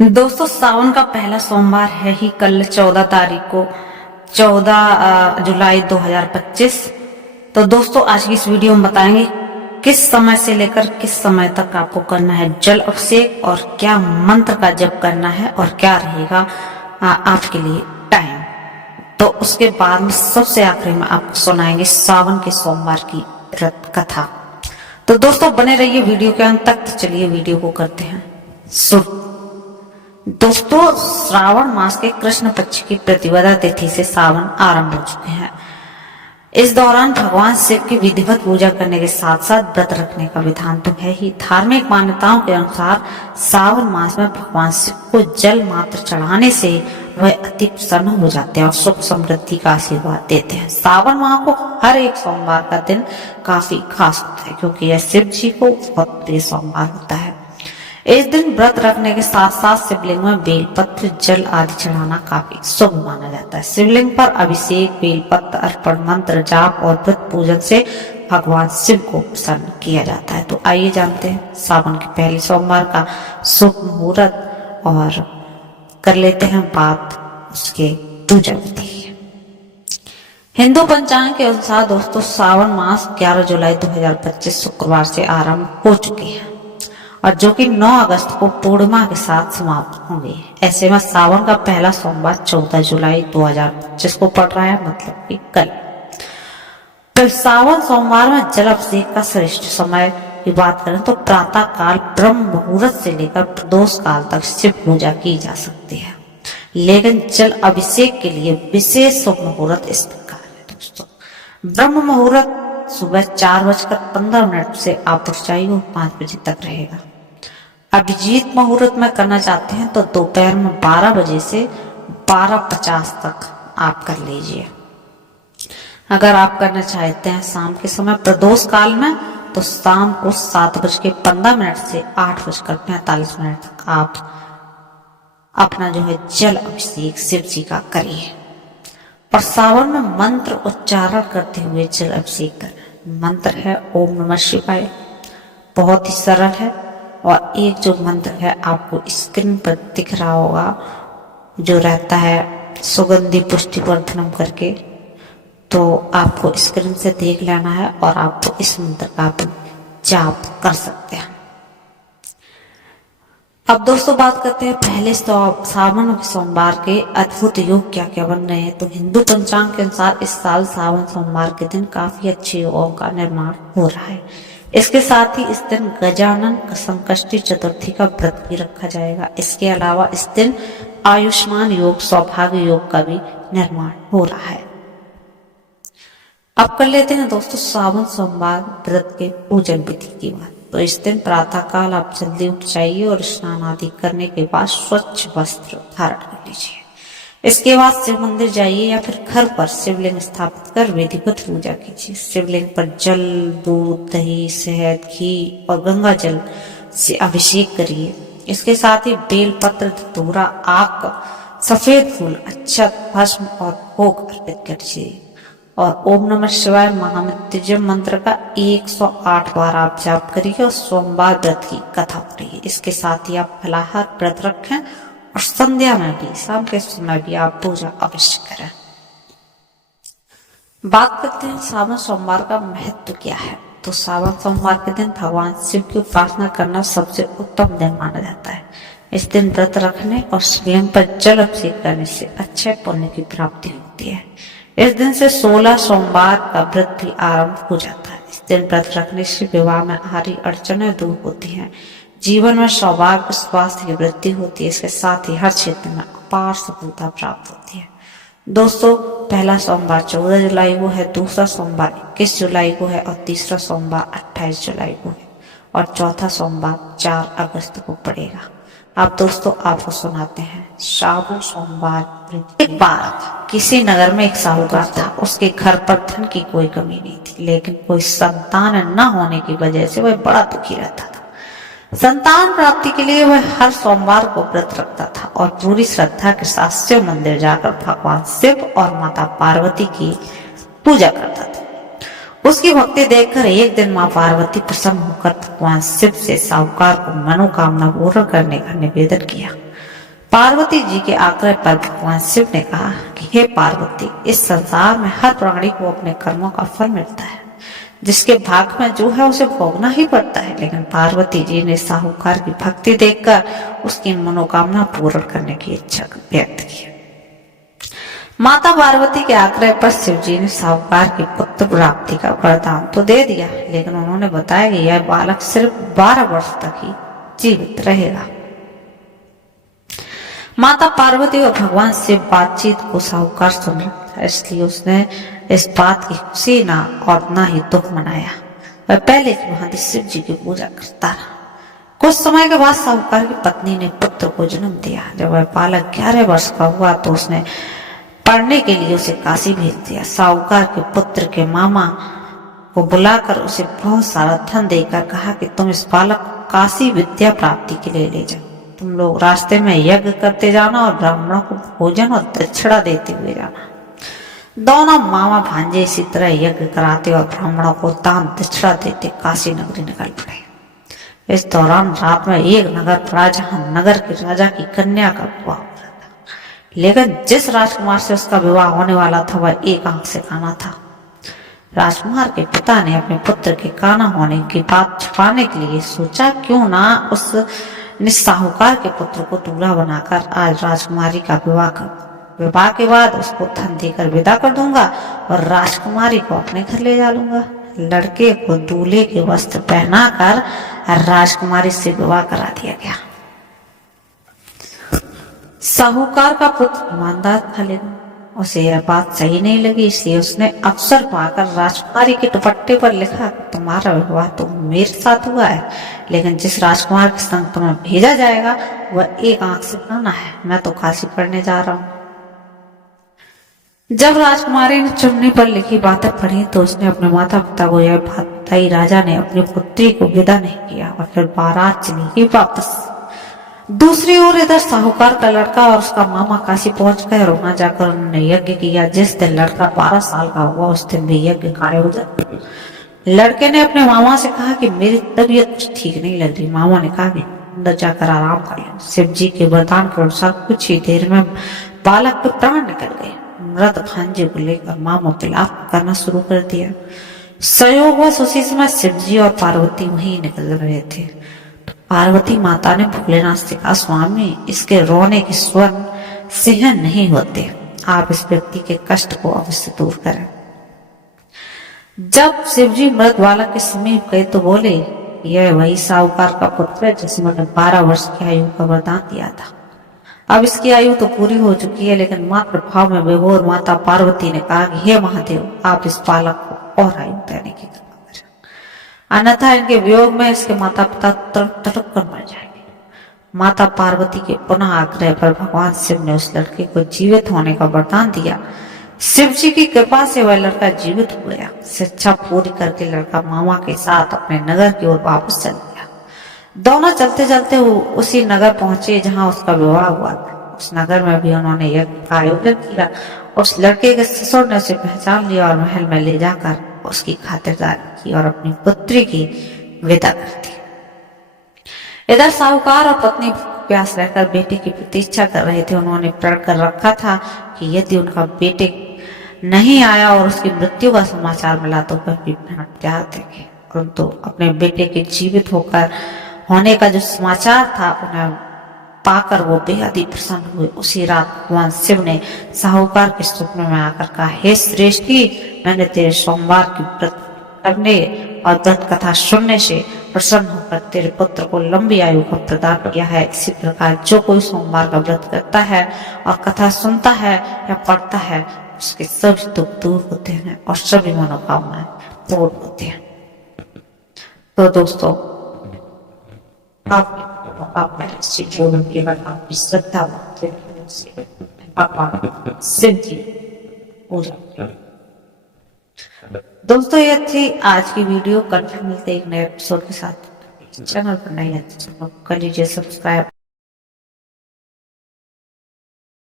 दोस्तों सावन का पहला सोमवार है ही कल 14 तारीख को 14 जुलाई 2025। तो दोस्तों आज की इस वीडियो में बताएंगे किस समय से लेकर किस समय तक आपको करना है जल अभिषेक और क्या मंत्र का जप करना है और क्या रहेगा आपके लिए टाइम। तो उसके बाद में सबसे आखिरी में आपको सुनाएंगे सावन के सोमवार की व्रत कथा। तो दोस्तों बने रहिए वीडियो के अंत तक। तो चलिए वीडियो को करते हैं शुरू। दोस्तों श्रावण मास के कृष्ण पक्ष की प्रतिपदा तिथि से सावन आरंभ हो चुके हैं। इस दौरान भगवान शिव की विधिवत पूजा करने के साथ साथ व्रत रखने का विधान तो है ही। धार्मिक मान्यताओं के अनुसार सावन मास में भगवान शिव को जल मात्र चढ़ाने से वह अति प्रसन्न हो जाते हैं और सुख समृद्धि का आशीर्वाद देते हैं। सावन माह को हर एक सोमवार का दिन काफी खास होता है क्योंकि यह शिव जी को बहुत प्रिय सोमवार होता है। इस दिन व्रत रखने के साथ साथ शिवलिंग में बेलपत्र जल आदि चढ़ाना काफी शुभ माना जाता है। शिवलिंग पर अभिषेक, बेलपत्र अर्पण, मंत्र जाप और व्रत पूजन से भगवान शिव को प्रसन्न किया जाता है। तो आइए जानते हैं सावन के पहले सोमवार का शुभ मुहूर्त और कर लेते हैं बात उसके पूजा विधि। हिंदू पंचांग के अनुसार दोस्तों सावन मास 11 जुलाई 2025 शुक्रवार से आरंभ हो चुके हैं और जो कि 9 अगस्त को पूर्णिमा के साथ समाप्त होंगे। ऐसे में सावन का पहला सोमवार 14 जुलाई 2025 को पड़ रहा है, मतलब कि कल। तो सावन सोमवार में जल अभिषेक का श्रेष्ठ समय की बात करें तो प्रातः काल ब्रह्म मुहूर्त से लेकर प्रदोष काल तक शिव पूजा की जा सकती है। लेकिन जल अभिषेक के लिए विशेष शुभ मुहूर्त इस प्रकार है दोस्तों। ब्रह्म मुहूर्त सुबह 4:15 से आप उठ जाइए और 5 बजे तक रहेगा। अभिजीत मुहूर्त में करना चाहते हैं तो दोपहर में 12 बजे से 12:50 तक आप कर लीजिए। अगर आप करना चाहते हैं शाम के समय प्रदोष काल में तो शाम को 7:15 से 8:45 तक आप अपना जो है जल अभिषेक शिव जी का करिए। और सावन में मंत्र उच्चारण करते हुए जल अभिषेक करना। मंत्र है ओम नमः शिवाय, बहुत ही सरल है। और एक जो मंत्र है आपको स्क्रीन पर दिख रहा होगा जो रहता है सुगंधि पुष्टि वर्धनम करके, तो आपको स्क्रीन से देख लेना है और आपको इस मंत्र का आप जाप कर सकते हैं। अब दोस्तों बात करते हैं पहले सावन के सोमवार के अद्भुत योग क्या क्या बन रहे हैं। तो हिंदू पंचांग के अनुसार इस साल सावन सोमवार के दिन काफी अच्छे योगों का निर्माण हो रहा है। इसके साथ ही इस दिन गजानन संकष्टी चतुर्थी का व्रत भी रखा जाएगा। इसके अलावा इस दिन आयुष्मान योग, सौभाग्य योग का भी निर्माण हो रहा है। अब कर लेते हैं दोस्तों सावन सोमवार व्रत के पूजन विधि की बात। तो इस दिन प्रातः काल आप जल्दी उठ जाइए और स्नान आदि करने के बाद स्वच्छ वस्त्र धारण कर लीजिए। इसके बाद शिव मंदिर जाइए या फिर घर पर शिवलिंग स्थापित कर विधिवत पूजा कीजिए। शिवलिंग पर जल, दूध, दही, शहद, घी और गंगा जल से अभिषेक करिए। इसके साथ ही बेल पत्र, धतूरा, आक, सफेद फूल, अक्षत, भस्म और भोग अर्पित कीजिए। और ओम नमः शिवाय महामृत्युंजय मंत्र का 108 बार आप जाप करिए और सोमवार व्रत की कथा पढ़िए। इसके साथ ही आप फलाहार व्रत रखें और संध्या में भी, शाम के समय भी आप पूजा अवश्य करें। बात करते हैं सावन सोमवार का महत्व क्या है। तो सावन सोमवार के दिन भगवान शिव की उपासना करना सबसे उत्तम दिन माना जाता है। इस दिन व्रत रखने और शिवलिंग पर जल अभिषेक करने से अच्छे पुण्य की प्राप्ति होती है। इस दिन से 16 सोमवार का व्रत भी आरंभ हो जाता है। इस दिन व्रत रखने से विवाह में आ रही अड़चनें दूर होती हैं, जीवन में सौभाग्य, स्वास्थ्य की वृद्धि होती है। इसके साथ ही हर क्षेत्र में अपार सफलता प्राप्त होती है। दोस्तों पहला सोमवार 14 जुलाई को है, दूसरा सोमवार 21 जुलाई को है और तीसरा सोमवार 28 जुलाई को है और चौथा सोमवार 4 अगस्त को पड़ेगा। अब दोस्तों आपको सुनाते हैं सावन सोमवार। एक बार किसी नगर में एक साहूकार था। उसके घर पर धन की कोई कमी नहीं थी, लेकिन कोई संतान न होने की वजह से वह बड़ा दुखी रहता था। संतान प्राप्ति के लिए वह हर सोमवार को व्रत रखता था और पूरी श्रद्धा के साथ शिव मंदिर जाकर भगवान शिव और माता पार्वती की पूजा करता था। उसकी भक्ति देखकर एक दिन माँ पार्वती प्रसन्न होकर भगवान शिव से साहूकार को मनोकामना पूर्ण करने का निवेदन किया। पार्वती जी के आग्रह पर भगवान शिव ने कहा कि हे पार्वती, इस संसार में हर प्राणी को अपने कर्मों का फल मिलता है, जिसके भाग में जो है उसे भोगना ही पड़ता है। लेकिन पार्वती जी ने साहूकार की भक्ति देखकर उसकी मनोकामना पूर्ण करने की इच्छा व्यक्त की। माता पार्वती के आग्रह पर शिव जी ने साहूकार की पुत्र प्राप्ति का वरदान तो दे दिया, लेकिन उन्होंने बताया कि यह बालक सिर्फ 12 वर्ष तक ही जीवित रहेगा। माता पार्वती और भगवान शिव बातचीत को साहूकार सुन रहा था, इसलिए उसने इस बात की खुशी ना और ना ही दुख मनाया। वह पहले की भांति शिव जी की पूजा करता रहा। कुछ समय के बाद साहूकार की पत्नी ने पुत्र को जन्म दिया। जब वह बालक 11 वर्ष का हुआ तो उसने पढ़ने के लिए उसे काशी भेज दिया। साहूकार के पुत्र के मामा को बुलाकर उसे बहुत सारा धन देकर कहा कि तुम इस बालक को काशी विद्या प्राप्ति के लिए ले जाओ। तुम लोग रास्ते में यज्ञ करते जाना और ब्राह्मणों को भोजन और दक्षिणा देते हुए जाना। दोनों मामा भांजे इसी तरह यज्ञ कराते और ब्राह्मणों को दान दक्षिणा देते काशी नगरी निकल पड़े। इस दौरान रात में एक नगर पड़ा जहां नगर के राजा की कन्या का विवाह हो रहा था, लेकिन जिस राजकुमार से उसका विवाह होने वाला था वह एक आंख से काना था। राजकुमार के पिता ने अपने पुत्र के काना होने की बात छुपाने के लिए सोचा क्यों ना उस साहूकार के पुत्र को दूल्हा बनाकर आज राजकुमारी का विवाह कर। विवाह के बाद उसको धन देकर विदा कर दूंगा और राजकुमारी को अपने घर ले जा लूंगा। लड़के को दूल्हे के वस्त्र पहनाकर राजकुमारी से विवाह करा दिया गया। साहूकार का पुत्र ईमानदार था, लेकिन उसे यह बात सही नहीं लगी, इसलिए उसने अवसर पाकर राजकुमारी के दुपट्टे पर लिखा, तुम्हारा विवाह तो मेरे साथ हुआ है, लेकिन जिस राजकुमार के संग तुम्हें भेजा जाएगा वह एक आंख से काना है। मैं तो काशी पढ़ने जा रहा हूँ। जब राजकुमारी ने चुन्नी पर लिखी बातें पढ़ी तो उसने अपने माता पिता को यह बात बताई। राजा ने अपनी पुत्री को विदा नहीं किया और फिर बारात चली गई वापस। दूसरी ओर इधर साहूकार का लड़का और उसका मामा काशी पहुंच गए और वहां जाकर उन्होंने यज्ञ किया। जिस दिन लड़का 12 साल का हुआ उस दिन भी यज्ञ का आयोजन। लड़के ने अपने मामा से कहा कि मेरी तबीयत ठीक नहीं लग रही। मामा ने कहा कि अंदर जाकर आराम कर लो। शिव जी के वरदान के अनुसार कुछ ही देर में बालक के प्राण निकल गए। मृत भांजे को लेकर मामा विलाप करना शुरू कर दिया। संयोगवश उसी समय शिव जी और पार्वती वहीं निकल रहे थे। पार्वती माता ने भोलेनाथ से कहा, स्वामी, इसके रोने के स्वर सहन नहीं होते, आप इस व्यक्ति के कष्ट को अवश्य दूर करें। जब शिवजी मृत बालक के समीप गए तो बोले, यह वही साहूकार का पुत्र है जिसने 12 वर्ष की आयु का वरदान दिया था। अब इसकी आयु तो पूरी हो चुकी है, लेकिन मात्र भाव में विभोर माता पार्वती ने कहा कि हे महादेव, आप इस बालक को और आयु देने की कृपा करें, अन्यथा इनके वियोग में इसके माता पिता तड़प कर मर जाएंगे। माता पार्वती के पुनः आग्रह पर भगवान शिव ने उस लड़के को जीवित होने का वरदान दिया। शिव जी की कृपा से वह लड़का जीवित हो गया। शिक्षा पूरी करके लड़का मामा के साथ अपने नगर की ओर वापस चल गया। दोनों चलते चलते उसी नगर पहुंचे जहां उसका विवाह हुआ था। उस नगर में भी उन्होंने यज्ञ का आयोजन किया। उस लड़के के ससुर ने उसे पहचान लिया और महल में ले जाकर उसकी खातिरदारी की और अपनी पुत्री की विदा कर दी। इधर साहूकार और पत्नी प्यास रहकर बेटे की प्रतीक्षा कर रहे थे। उन्होंने प्रण कर रखा था कि यदि उनका बेटे नहीं आया और उसकी मृत्यु का समाचार मिला तो वह भी त्याग देंगे। परंतु अपने बेटे के जीवित होने का जो समाचार था उन्हें पाकर वो बेहद ही प्रसन्न हुए। उसी रात भगवान शिव ने साहूकार के स्वप्न में आकर कहा, हे श्रेष्ठी, मैंने तेरे सोमवार की व्रत करने और व्रत कथा सुनने से प्रसन्न होकर तेरे पुत्र को लंबी आयु का प्रदान किया है। इसी प्रकार जो कोई सोमवार का व्रत करता है और कथा सुनता है या पढ़ता है उसके सभी दुख दूर होते हैं और सभी मनोकामनाएं पूर्ण होती हैं। तो दोस्तों, आपकी श्रद्धा शिव जी पूजा। दोस्तों, ये थी आज की वीडियो। कल मिलते एक नए एपिसोड के साथ। चैनल पर नहीं है तो कर लीजिए सब्सक्राइब।